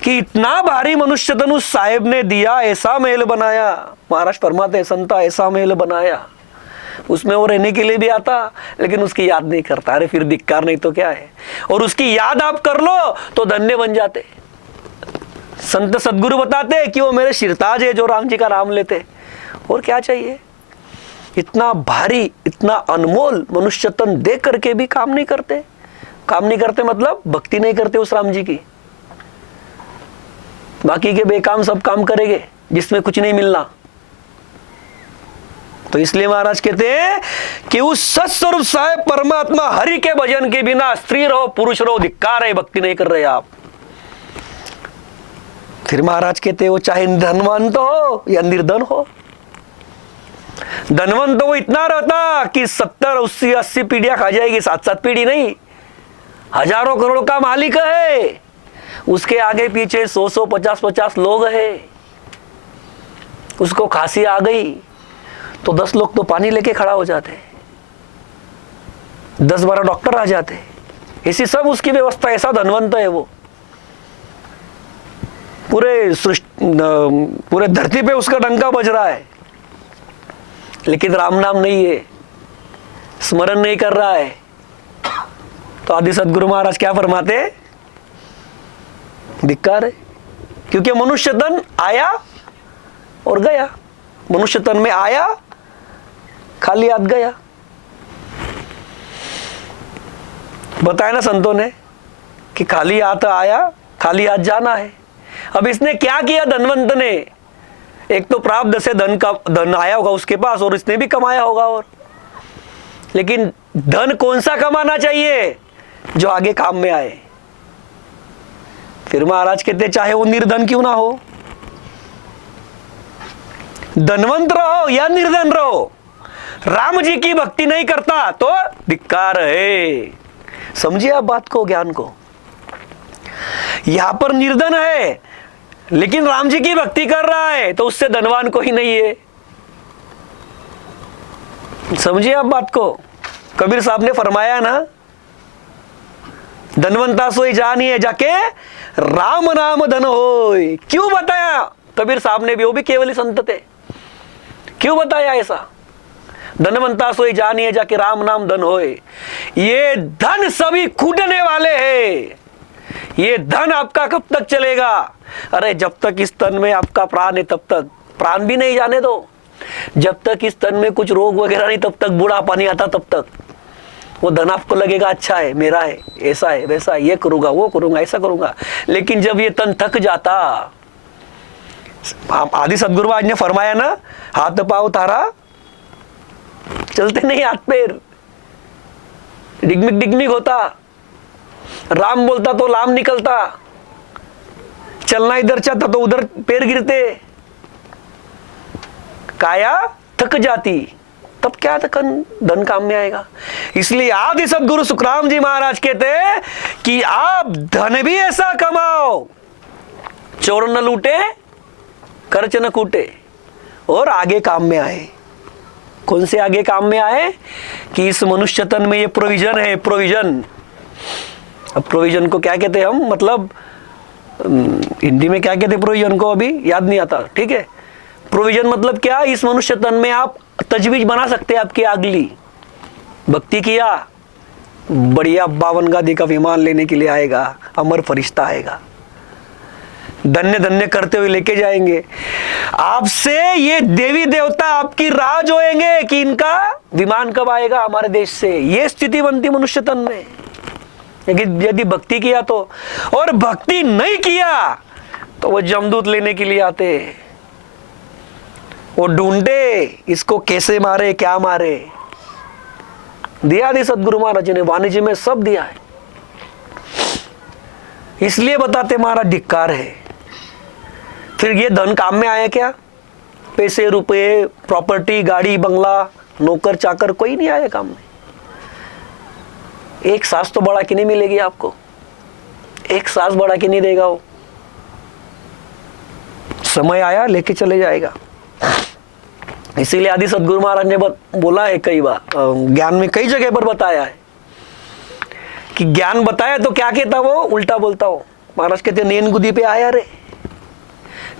कि इतना भारी मनुष्य तन उस साहेब ने दिया, ऐसा महल बनाया। महाराज फरमाते संता ऐसा महल बनाया, उसमें वो रहने के लिए भी आता, लेकिन उसकी याद नहीं करता। अरे फिर धिक्कार नहीं तो क्या है। और उसकी याद आप कर लो तो धन्य बन जाते। संत सदगुरु बताते कि वो मेरे शिरताज है जो राम जी का नाम लेते। और क्या चाहिए? इतना भारी, इतना अनमोल मनुष्य तन दे करके भी काम नहीं करते। काम नहीं करते मतलब भक्ति नहीं करते उस राम जी की। बाकी के बेकाम सब काम करेंगे जिसमें कुछ नहीं मिलना। तो इसलिए महाराज कहते हैं कि उस सत्स्वरूप साहेब परमात्मा हरि के भजन के बिना स्त्री रहो पुरुष रहो धिक्कार है, भक्ति नहीं कर रहे आप। फिर महाराज कहते हैं वो चाहे धनवंत हो या निर्धन हो। धनवंत तो वो इतना रहता कि 70, 80, 80 पीढ़ियां खा जाएगी, 7-7 पीढ़ी नहीं, हजारों करोड़ों का मालिक है। उसके आगे पीछे 100-100, 50-50 लोग हैं। उसको खांसी आ गई तो 10 लोग तो पानी लेके खड़ा हो जाते, 10-12 डॉक्टर आ जाते। ऐसी सब उसकी व्यवस्था, ऐसा धनवंत है वो। पूरे धरती पे उसका डंका बज रहा है, लेकिन राम नाम नहीं है, स्मरण नहीं कर रहा है। तो आदि सदगुरु महाराज क्या फरमाते हैं? धिक्कार है। क्योंकि मनुष्य तन आया और गया, मनुष्य तन में आया खाली हाथ गया। बताया ना संतों ने कि खाली हाथ आया, खाली हाथ जाना है। अब इसने क्या किया धनवंत ने? एक तो प्रारब्ध से धन आया होगा उसके पास और इसने भी कमाया होगा, और लेकिन धन कौन सा कमाना चाहिए? जो आगे काम में आए। फिर महाराज कहते चाहे वो निर्धन क्यों ना हो, धनवंत रहो या निर्धन रहो, राम जी की भक्ति नहीं करता तो धिक्कार है। समझिए आप बात को, ज्ञान को। यहां पर निर्धन है लेकिन राम जी की भक्ति कर रहा है तो उससे धनवान कोई नहीं है। समझिए आप बात को। कबीर साहब ने फरमाया ना, धनवंता सोई जानिए जाके राम नाम धन होय। क्यों बताया कबीर साहब ने भी? वो भी केवली संत थे। क्यों बताया ऐसा? धनवंता सोई जानिए जाके राम नाम धन होय। ये धन सभी कूटने वाले हैं। ये धन आपका कब तक चलेगा? अरे जब तक इस तन में आपका प्राण है तब तक। प्राण भी नहीं जाने दो, जब तक इस तन में कुछ रोग वगैरह नहीं तब तक, बूढ़ापा नहीं आता तब तक वो धन आपको लगेगा अच्छा है, मेरा है, ऐसा है, वैसा है, ये करूंगा, वो करूंगा, ऐसा करूंगा। लेकिन जब ये तन थक जाता, आदि सदगुरु महाराज ने फरमाया ना, हाथ पाँव तारा चलते नहीं, हाथ पैर डिगमिग डिगमिग होता, राम बोलता तो लाम निकलता, चलना इधर चाहता तो उधर पैर गिरते, काया थक जाती, तब क्या धन काम में आएगा? इसलिए आदि सदगुरु सुखराम जी महाराज कहते हैं कि आप धन भी ऐसा कमाओ, चोर न लूटे, खर्च न कूटे, और आगे काम में आए। कौन से आगे काम में आए? कि इस मनुष्य तन में ये प्रोविजन है, प्रोविजन। अब प्रोविजन को क्या कहते हैं हम? मतलब हिंदी में क्या कहते हैं प्रोविजन को? अभी याद नहीं आता, ठीक है। प्रोविजन मतलब क्या? इस मनुष्य तन में आप तजवीज बना सकते हैं आपकी अगली। भक्ति किया, बढ़िया 52 गादी का विमान लेने के लिए आएगा, अमर फरिश्ता आएगा, धन्य धन्य करते हुए लेके जाएंगे आपसे। ये देवी देवता आपकी राह जोएंगे कि इनका विमान कब आएगा हमारे देश से। ये स्थिति बनती मनुष्य तन में यदि भक्ति किया तो। और भक्ति नहीं किया तो वो जमदूत लेने के लिए आते, वो ढूंढे इसको कैसे मारे, क्या मारे। दिया दी सदगुरु महाराज ने वाणिज्य में सब दिया है। इसलिए बताते महाराज धिक्कार है। फिर ये धन काम में आया क्या? पैसे रुपए, प्रॉपर्टी, गाड़ी, बंगला, नौकर चाकर, कोई नहीं आया काम में। एक सांस तो बढ़ा के नहीं मिलेगी आपको, एक सांस बढ़ा के नहीं देगा वो। समय आया लेके चले जाएगा। इसीलिए आदि सदगुरु महाराज ने बोला है कई बार, ज्ञान में कई जगह पर बताया है कि ज्ञान बताया तो क्या कहता वो? उल्टा बोलता हो। महाराज कहते नैन गुदी पे आया रे,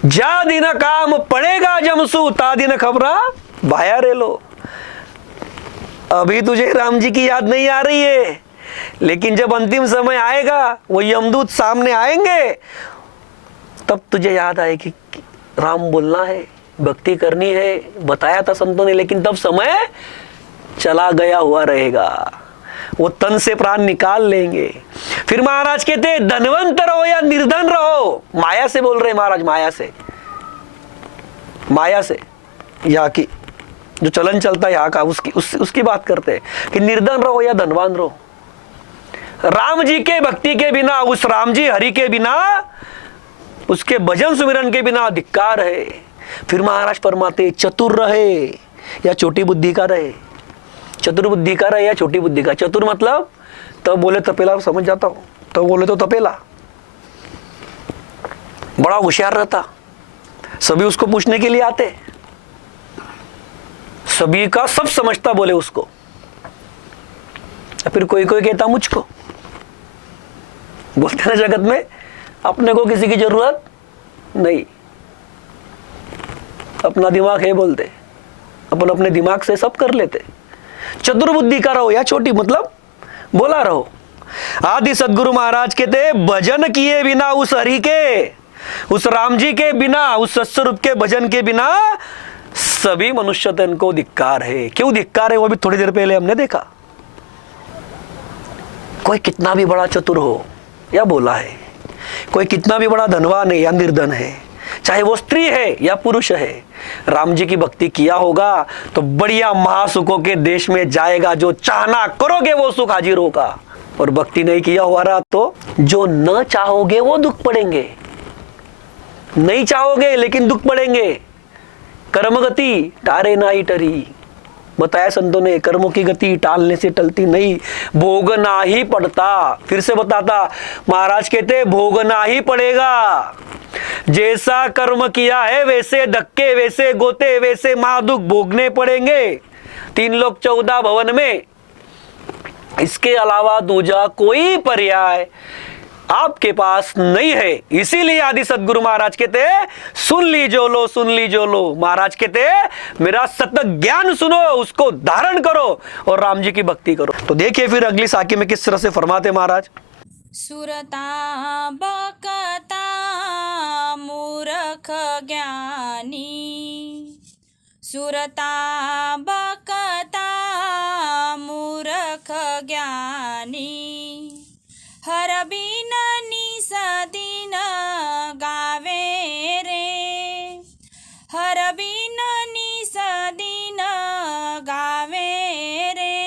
जा दिन काम पड़ेगा जमसू, ता दिन खबरा भाया रे लो। अभी तुझे राम जी की याद नहीं आ रही है, लेकिन जब अंतिम समय आएगा, वो यमदूत सामने आएंगे, तब तुझे याद आएगी कि राम बोलना है, भक्ति करनी है। बताया था संतों ने, लेकिन तब समय चला गया हुआ रहेगा, वो तन से प्राण निकाल लेंगे। फिर महाराज कहते धनवंत रहो या निर्धन रहो, माया से बोल रहे महाराज, माया से, माया से यहाँ की जो चलन चलता है यहाँ का, उसकी बात करते हैं कि निर्धन रहो या धनवान रहो। राम जी के भक्ति के बिना, उस राम जी हरि के बिना, उसके भजन सुमिरन के बिना धिक्कार है। फिर महाराज फरमाते चतुर रहे या छोटी बुद्धि का रहे। चतुर बुद्धि का रहे या छोटी बुद्धि का। चतुर मतलब तो बोले तपेला, समझ जाता हूं, तो बोले तो तपेला, बड़ा होशियार रहता, सभी उसको पूछने के लिए आते, सभी का सब समझता बोले उसको। फिर कोई कोई कहता मुझको, बोलते ना जगत में अपने को किसी की जरूरत नहीं, अपना दिमाग है बोलते, अपन अपने दिमाग से सब कर लेते। चतुर बुद्धि का रहो या छोटी मतलब बोला रहो। आदि सदगुरु महाराज कहते भजन किए बिना उस हरि के, उस राम जी के बिना, उस सत्स्वरूप के भजन के बिना सभी मनुष्य तन को धिक्कार है। क्यों धिक्कार है वो भी थोड़ी देर पहले हमने देखा। कोई कितना भी बड़ा चतुर हो या बोला है, कोई कितना भी बड़ा धनवान है या निर्धन है, चाहे वो स्त्री है या पुरुष है, राम जी की भक्ति किया होगा तो बढ़िया महासुखों के देश में जाएगा। जो चाहना करोगे वो सुख हाजिर होगा। और भक्ति नहीं किया हुआ रहा तो जो न चाहोगे वो दुख पड़ेंगे। नहीं चाहोगे लेकिन दुख पड़ेंगे। कर्मगति टारे ना ही टरी, बताया संतों ने, कर्मों की गति टालने से टलती नहीं, भोगना ही पड़ता। फिर से बताता, महाराज कहते भोगना ही पड़ेगा। जैसा कर्म किया है वैसे धक्के, वैसे गोते, वैसे महादुख भोगने पड़ेंगे। 3 लोक 14 भवन में। इसके अलावा दूजा कोई पर्याय आपके पास नहीं है। इसीलिए आदि सदगुरु महाराज कहते हैं सुन लीजो लो, सुन लीजो लो। महाराज कहते हैं मेरा सतत ज्ञान सुनो, उसको धारण करो और राम जी की भक्ति करो। तो देखिए फिर अगली साखी में किस तरह से फरमाते महाराज। सुरता बकता मूर्ख ज्ञानी, सुरता बकता मूर्ख ज्ञानी, हर बिन निस दिन गावे रे, हर बिन निस दिन गावे रे,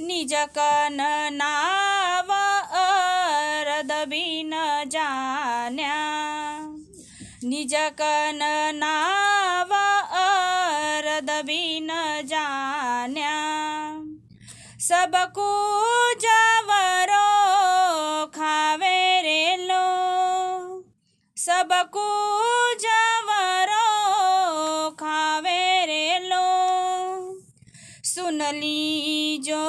निज कन नाव अरद बिन जान्या, निज कन नाव अरद बिन जान्या, सबको जवरो खावे रे लो, सबको जवरो खावे रे लो, सुन लीजो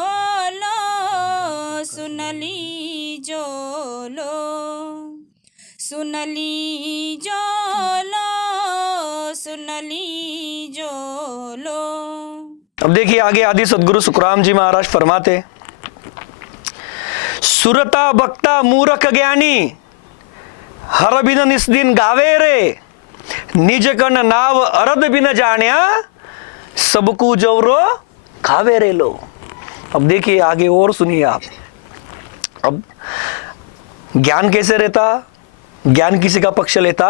लो, सुन लीजो लो, सुन लीजो लो, सुन लीजो लो। अब देखिए आगे आदि सदगुरु सुखराम जी महाराज फरमाते, सुरता भक्ता मूर्ख ज्ञानी, हर बिन निस दिन गावे रे, निज कन नाव अरद बिन जान्या, सबकू जवरो खावे रे लो। अब देखिए आगे और सुनिए आप। अब ज्ञान कैसे रहता? ज्ञान किसी का पक्ष लेता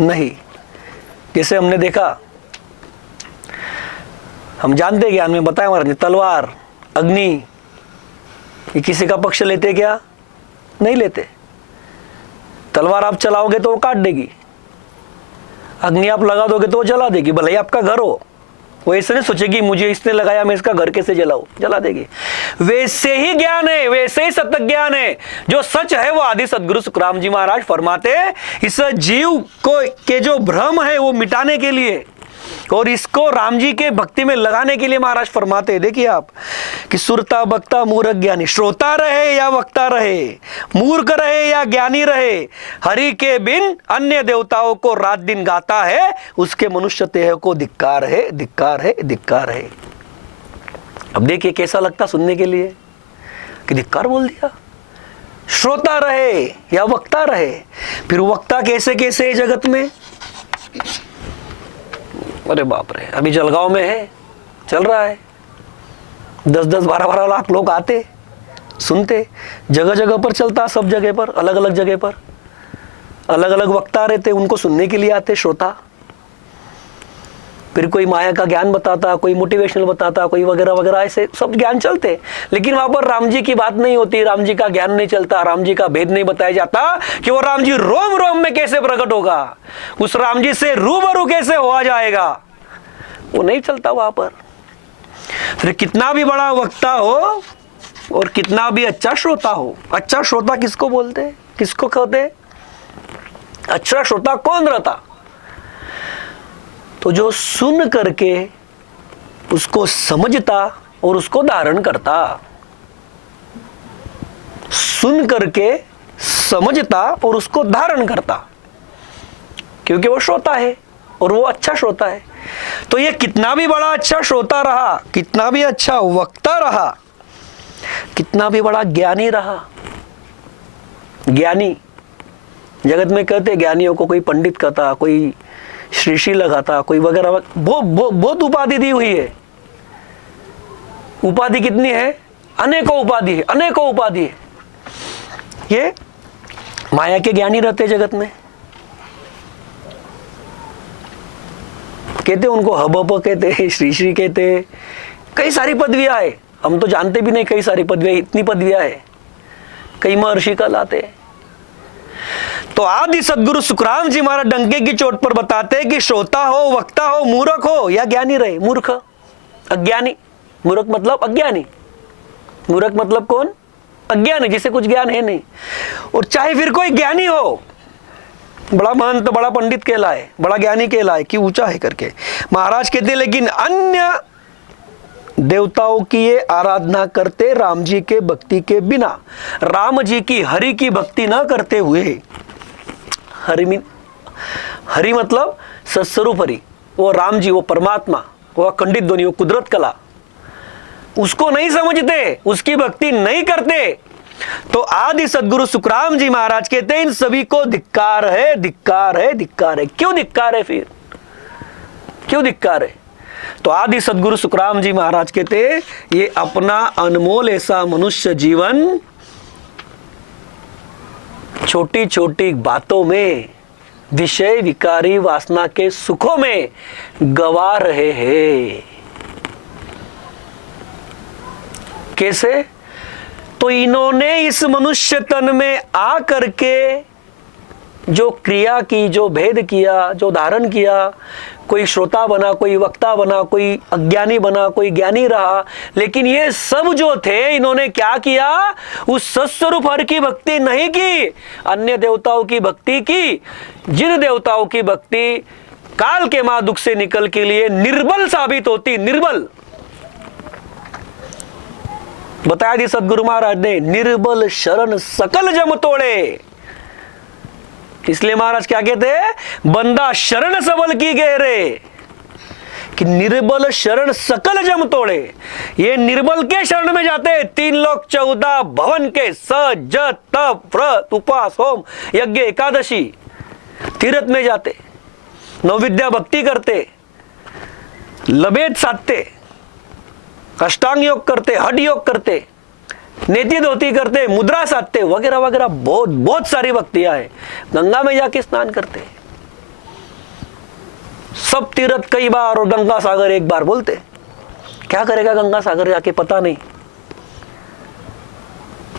नहीं। जैसे हमने देखा, हम जानते ज्ञान में बताया हमारे तलवार, अग्नि, ये किसी का पक्ष लेते क्या? नहीं लेते। तलवार आप चलाओगे तो वो काट देगी, अग्नि आप लगा दोगे तो वो जला देगी। भले ही आपका घर हो, वो ऐसे नहीं सोचेगी मुझे इसने लगाया मैं इसका घर कैसे जलाऊं, जला देगी। वैसे ही ज्ञान है, वैसे ही सत्य ज्ञान है। जो सच है वो आदि सदगुरु सुखराम जी महाराज फरमाते, इस जीव को के जो भ्रम है वो मिटाने के लिए और इसको राम जी के भक्ति में लगाने के लिए महाराज फरमाते हैं। देखिए आप कि सुरता बक्ता मूर्ख ज्ञानी, श्रोता रहे या वक्ता रहे, मूर्ख रहे या ज्ञानी रहे, हरि के बिन अन्य देवताओं को रात दिन गाता है, उसके मनुष्य देह को धिक्कार है, धिक्कार है, धिक्कार है। अब देखिए कैसा लगता सुनने के लिए कि धिक्कार बोल दिया। श्रोता रहे या वक्ता रहे, फिर वक्ता कैसे कैसे जगत में, अरे बाप रे, अभी जलगांव में है, चल रहा है, 10-10, 12-12 लाख लोग आते सुनते, जगह जगह पर चलता, सब जगह पर, अलग अलग जगह पर अलग अलग वक्ता रहते, उनको सुनने के लिए आते श्रोता। फिर कोई माया का ज्ञान बताता, कोई मोटिवेशनल बताता, कोई वगैरह वगैरह, ऐसे सब ज्ञान चलते। लेकिन वहां पर राम जी की बात नहीं होती, राम जी का ज्ञान नहीं चलता, राम जी का भेद नहीं बताया जाता कि वो राम जी रोम रोम में कैसे प्रकट होगा, उस राम जी से रूबरू कैसे हुआ जाएगा, वो नहीं चलता वहां पर। फिर कितना भी बड़ा वक्ता हो और कितना भी अच्छा श्रोता हो, अच्छा श्रोता किसको बोलते, किसको कहते? अच्छा श्रोता कौन रहता? तो जो सुन करके उसको समझता और उसको धारण करता, सुन करके समझता और उसको धारण करता, क्योंकि वो श्रोता है और वो अच्छा श्रोता है। तो ये कितना भी बड़ा अच्छा श्रोता रहा, कितना भी अच्छा वक्ता रहा, कितना भी बड़ा ज्ञानी रहा, ज्ञानी जगत में कहते ज्ञानियों को कोई पंडित कहता, कोई श्रीशी लगाता, कोई वगैरह, बहुत उपाधि दी हुई है। उपाधि कितनी है? अनेकों उपाधि है, अनेकों उपाधि है। ये माया के ज्ञानी रहते जगत में, कहते उनको हब कहते, श्री श्री कहते, कई सारी पदवियां है, हम तो जानते भी नहीं कई सारी पदवियां, इतनी पदवियां है, कई महर्षि कहलाते। तो आदि सदगुरु सुखराम जी महाराज डंके की चोट पर बताते कि श्रोता हो, वक्ता हो, मूर्ख हो या ज्ञानी रहे। मूर्ख, अज्ञानी, मूर्ख मतलब अज्ञानी, मूर्ख मतलब कौन? अज्ञानी, जिसे कुछ ज्ञान है नहीं। और चाहे फिर कोई ज्ञानी हो, बड़ा महंत, बड़ा पंडित कहलाए, बड़ा ज्ञानी कहलाए कि ऊंचा है करके, महाराज कहते लेकिन अन्य देवताओं की ये आराधना करते राम जी के भक्ति के बिना, राम जी की हरि की भक्ति ना करते हुए, हरि मतलब सत्स्वरूप हरि, वो राम जी, वो परमात्मा, वो अखंडित ध्वनि, वो कुदरत कला, उसको नहीं समझते, उसकी भक्ति नहीं करते, तो आदि सदगुरु सुखराम जी महाराज कहते हैं इन सभी को धिक्कार है, धिक्कार है, धिक्कार है। क्यों धिक्कार है? फिर क्यों धिक्कार है? तो आदि सदगुरु सुखराम जी महाराज कहते ये अपना अनमोल ऐसा मनुष्य जीवन छोटी छोटी बातों में, विषय विकारी वासना के सुखों में गवा रहे हैं। कैसे? तो इन्होंने इस मनुष्य तन में आ करके जो क्रिया की, जो भेद किया, जो धारण किया, कोई श्रोता बना, कोई वक्ता बना, कोई अज्ञानी बना, कोई ज्ञानी रहा, लेकिन ये सब जो थे इन्होंने क्या किया? उस सत्स्वरूप हरि की भक्ति नहीं की, अन्य देवताओं की भक्ति की, जिन देवताओं की भक्ति काल के महादुख से निकल के लिए निर्बल साबित होती। निर्बल बताया दी सदगुरु महाराज ने, निर्बल शरण सकल जम तोड़े। इसलिए महाराज क्या कहते हैं? बंदा शरण सबल की गहरे, कि निर्बल शरण सकल जम तोड़े। ये निर्बल के शरण में जाते हैं। 3 लोक 14 भवन के सज तप व्रत उपवास होम यज्ञ एकादशी तीर्थ में जाते, नवविद्या भक्ति करते, लबेद साधते, अष्टांग योग करते, हठ योग करते, नेति धोती करते, मुद्रा साधते, वगैरह वगैरह बहुत बहुत सारी भक्तियां हैं। गंगा में जाके स्नान करते, सब तीर्थ कई बार और गंगा सागर एक बार बोलते। क्या करेगा गंगा सागर जाके पता नहीं,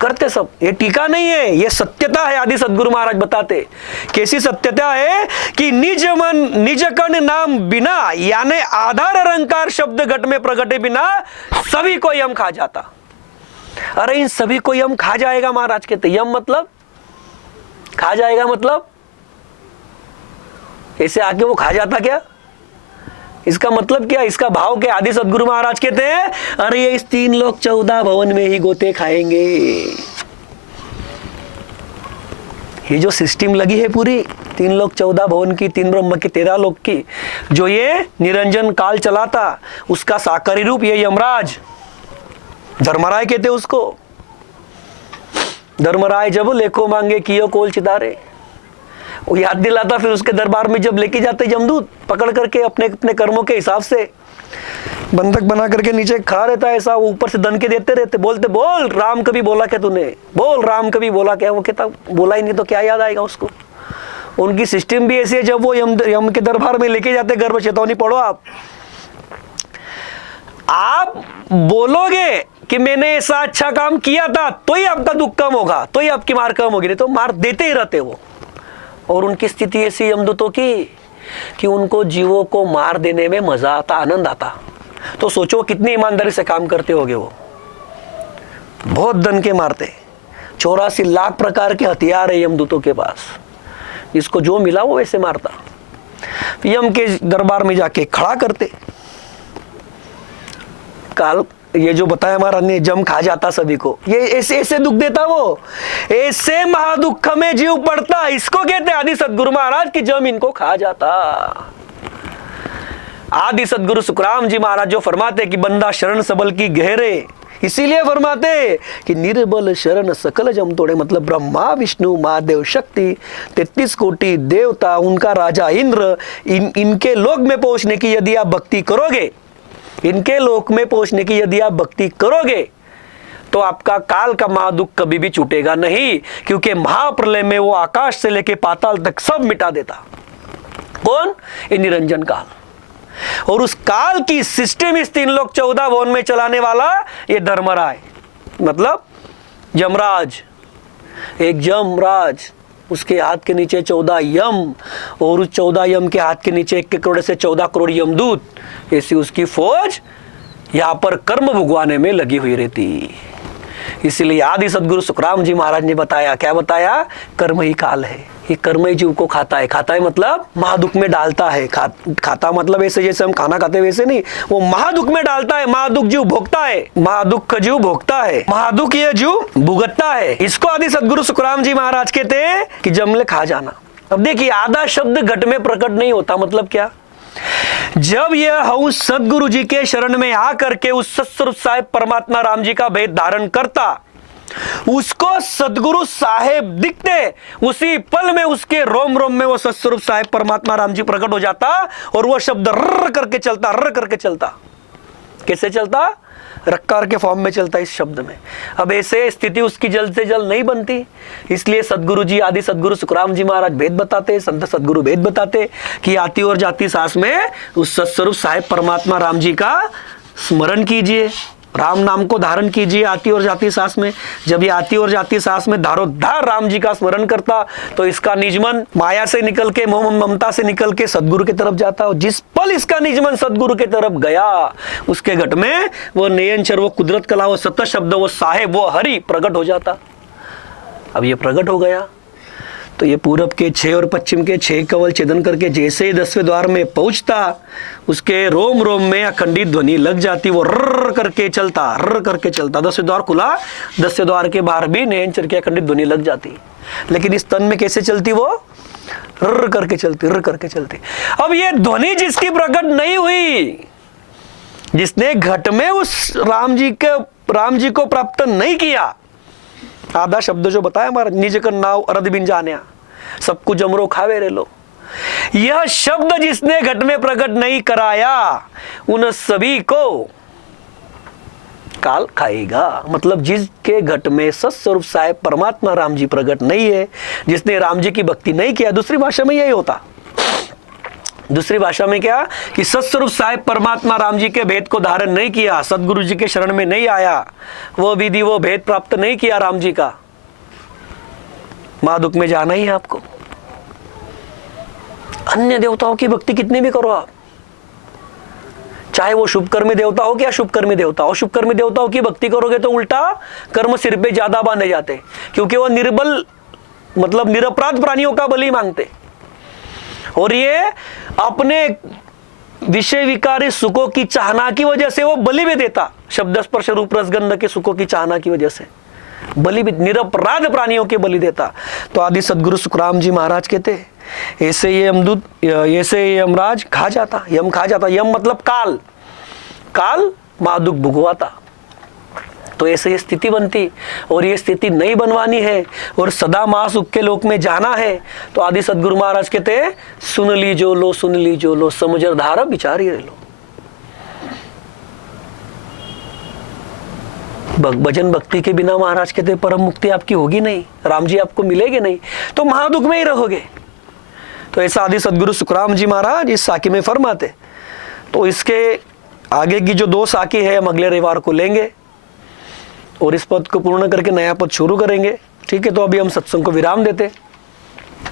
करते सब। ये टीका नहीं है, ये सत्यता है। आदि सदगुरु महाराज बताते कैसी सत्यता है कि निज मन निज कण नाम बिना, यानी आधार अहंकार शब्द घट में प्रगटे बिना सभी को यम खा जाता। अरे इन सभी को यम खा जाएगा। महाराज कहते यम मतलब खा जाएगा, मतलब ऐसे आके वो खा जाता क्या? इसका मतलब क्या? इसका भाव क्या? आदि सदगुरु महाराज कहते हैं अरे ये इस 3 लोक 14 भवन में ही गोते खाएंगे। ये जो सिस्टम लगी है पूरी 3 लोक 14 भवन की, 3 ब्रह्म की, 13 लोक की, जो ये निरंजन काल चलाता, उसका साकारी रूप ये यमराज, धर्मराय कहते उसको। धर्मराय जब लेखो मांगे कियो कोल चितारे, वो याद दिलाता। फिर उसके दरबार में जब लेके जाते यमदूत पकड़ करके अपने अपने कर्मों के हिसाब से बंधक बना करके नीचे खड़ा रहता है, ऐसा ऊपर से दन के देते रहते, बोलते बोल राम कभी बोला क्या तूने, बोल राम कभी बोला क्या? वो कहता बोला ही नहीं तो क्या याद आएगा उसको। उनकी सिस्टम भी ऐसी है, जब वो यम के दरबार में लेके जाते, गर्भ चेतावनी पढ़ो आप बोलोगे कि मैंने ऐसा अच्छा काम किया था तो ही आपका दुख कम होगा, तो ही आपकी मार कम होगी, नहीं तो मार देते ही रहते वो। और उनकी स्थिति ऐसी यमदूतों की कि उनको जीवों को मार देने में मजा आता, आनंद आता। तो सोचो कितनी ईमानदारी से काम करते होंगे वो। बहुत दन के मारते, 84 लाख प्रकार के हथियार है यमदूतों के पास, जिसको जो मिला वो वैसे मारता। यम के दरबार में जाके खड़ा करते। काल ये जो बताया महाराज ने, जम खा जाता सभी को, ये ऐसे ऐसे दुख देता, वो ऐसे महादुख में जीव पड़ता। इसको कहते आदि सदगुरु महाराज की जम इनको खा जाता। आदि सदगुरु सुखराम जी महाराज जो फरमाते कि बंदा शरण सबल की गहरे, इसीलिए फरमाते कि निर्बल शरण सकल जम तोड़े, मतलब ब्रह्मा विष्णु महादेव शक्ति 33 कोटि देवता, उनका राजा इंद्र, इनके लोक में पहुंचने की यदि आप भक्ति करोगे, इनके लोक में पहुंचने की यदि आप भक्ति करोगे, तो आपका काल का महादुख कभी भी छूटेगा नहीं, क्योंकि महाप्रलय में वो आकाश से लेके पाताल तक सब मिटा देता। कौन? ये निरंजन काल। और उस काल की सिस्टम इस 3 लोक 14 भुवन में चलाने वाला ये धर्मराय, मतलब यमराज। एक यमराज, उसके हाथ के नीचे 14 यम, और उस 14 यम के हाथ के नीचे 1 करोड़ से 14 करोड़ यमदूत। ऐसी उसकी फौज यहाँ पर कर्म भुगवाने में लगी हुई रहती। इसलिए आदि सदगुरु सुखराम जी महाराज ने बताया, क्या बताया? कर्म ही काल है। ये कर्म ही जीव को खाता है। खाता है मतलब महादुख में डालता है। खाता मतलब ऐसे जैसे हम खाना खाते वैसे नहीं, वो महादुख में डालता है। महादुख जीव भोगता है, महादुख जीव भोगता है, महादुख ये जीव भुगतता है। इसको आदि सदगुरु सुखराम जी महाराज कहते हैं कि जमले खा जाना। अब देखिए, आधा शब्द घट में प्रकट नहीं होता, मतलब क्या? जब यह हंस सदगुरु जी के शरण में आकर के उस सत्स्वरूप साहेब परमात्मा राम जी का भेद धारण करता, उसको सदगुरु साहेब दिखते, उसी पल में उसके रोम रोम में वो सत्स्वरूप साहेब परमात्मा राम जी प्रकट हो जाता, और वो शब्द रर करके चलता, रर करके चलता। कैसे चलता? रक्कार के फॉर्म में चलता इस शब्द में। अब ऐसे स्थिति उसकी जल्द से जल्द नहीं बनती। इसलिए सदगुरु जी, आदि सदगुरु सुखराम जी महाराज भेद बताते, संत सदगुरु भेद बताते कि आती और जाती सांस में उस सत्स्वरूप साहेब परमात्मा राम जी का स्मरण कीजिए, राम नाम को धारण कीजिए आती और जाती सांस में। जब ये आती और जाती सांस में धारोधार राम जी का स्मरण करता, तो इसका निजमन माया से निकल के, मोह ममता से निकल के सदगुरु की तरफ जाता। और जिस पल इसका निजमन सदगुरु की तरफ गया, उसके घट में वो नयनचर, वो कुदरत कला, वो सत्य शब्द, वो साहेब, वो हरि प्रकट हो जाता। अब ये प्रकट हो गया तो ये पूरब के 6 और पश्चिम के 6 कवल छेदन करके जैसे ही 10वें द्वार में पहुंचता, उसके रोम रोम में अखंडित ध्वनि लग जाती। वो रर करके चलता, रर करके चलता। 10वें द्वार खुला, 10वें द्वार के बाहर भी नयनचर की अखंडित ध्वनि लग जाती। लेकिन इस तन में कैसे चलती? वो रर करके चलती, रर करके चलती। अब ये ध्वनि जिसकी प्रकट नहीं हुई, जिसने घट में उस राम जी को प्राप्त नहीं किया, आधा शब्द जो बताया हमारा, निज कर नाव अरद बिन जान्या, सब कुछ जमरो खावे रे लो, यह शब्द जिसने घट में प्रकट नहीं कराया, उन सभी को काल खाएगा। मतलब जिसके घट में सत्स्वरूप साहेब परमात्मा राम जी प्रकट नहीं है, जिसने राम जी की भक्ति नहीं किया, दूसरी भाषा में यही होता। दूसरी भाषा में क्या? कि सत्स्वरूप साहेब परमात्मा राम जी के भेद को धारण नहीं किया, सदगुरु जी के शरण में नहीं आया, वो विधि, वो भेद प्राप्त नहीं किया राम जी का, महादुख में जाना ही है आपको। अन्य देवताओं की भक्ति कितनी भी करो आप, चाहे वो शुभकर्मी देवता हो क्या शुभकर्मी देवता हो, शुभकर्मी देवताओं की भक्ति करोगे तो उल्टा कर्म सिर पे ज्यादा बांधे जाते, क्योंकि वो निर्बल, मतलब निरपराध प्राणियों का बलि मांगते। और ये अपने विषय विकारी सुखों की चाहना की वजह से वो बलि भी देता, शब्द स्पर्श रूप रसगंध के सुखों की चाहना की वजह से बलि भी, निरपराध प्राणियों के बलि देता। तो आदि सदगुरु सुखराम जी महाराज कहते, ऐसे ये यमदूत, ऐसे ये यमराज खा जाता, यम खा जाता। यम मतलब काल, काल महादुख भुगवाता। तो ऐसे ये स्थिति बनती, और ये स्थिति नहीं बनवानी है और सदा महासुख के लोक में जाना है। तो आदि सदगुरु महाराज कहते हैं, सुन लीजो लो, सुन लीजो लो, समझर धारा बिचारी रे लो। भजन भक्ति के बिना महाराज कहते परम मुक्ति आपकी होगी नहीं, राम जी आपको मिलेंगे नहीं, तो महादुख में ही रहोगे। तो ऐसा आदि सदगुरु सुखराम जी महाराज इस साखी में फरमाते। तो इसके आगे की जो 2 साखी है हम अगले रविवार को लेंगे और इस पद को पूर्ण करके नया पद शुरू करेंगे। ठीक है, तो अभी हम सत्संग को विराम देते।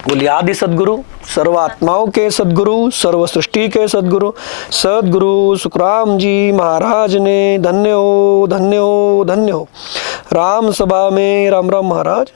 बोलिए आदि सदगुरु, सर्व आत्माओं के सदगुरु, सर्व सृष्टि के सदगुरु, सदगुरु सुखराम जी महाराज ने धन्य हो, धन्य हो, धन्य हो। राम सभा में राम राम महाराज।